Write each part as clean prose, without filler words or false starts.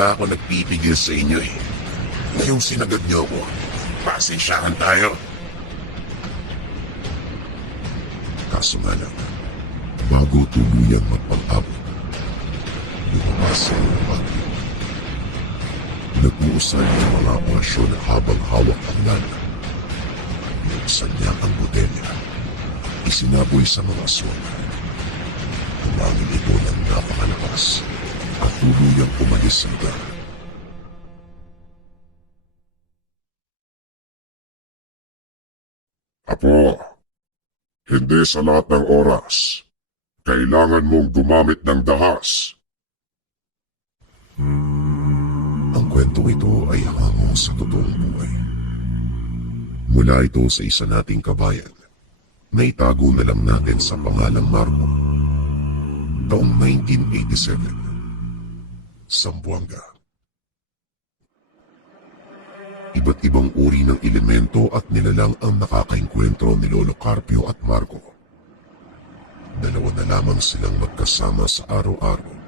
pa ako nagpipigil sa inyo eh. Yung sinagad niyo ko, pasensyahan tayo. Kaso nga lang, bago tuluyang magpang-abot, lumabas sa ng bagyo. Nag-uusay ang mga orasyon habang hawak ang lana. Binuksan niya ang botelya. Isinaboy sa mga aswang. Tumangin ito ng napakalakas at tuluyang umalis sa lugar. Apo, hindi sa lahat ng oras. Kailangan mong gumamit ng dahas. Ang kwentong ito ay hango sa totoong buhay. Mula ito sa isa nating kabayan na itago na lang natin sa pangalang Marco. Taong 1987, Zamboanga. Iba't ibang uri ng elemento at nilalang ang nakakaengkwentro ni Lolo Carpio at Marco. Dalawa na lamang silang magkasama sa araw-araw.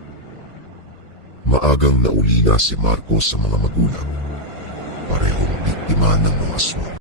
Maagang nauli na si Marco sa mga magulang. Parehong biktima ng mga aswang.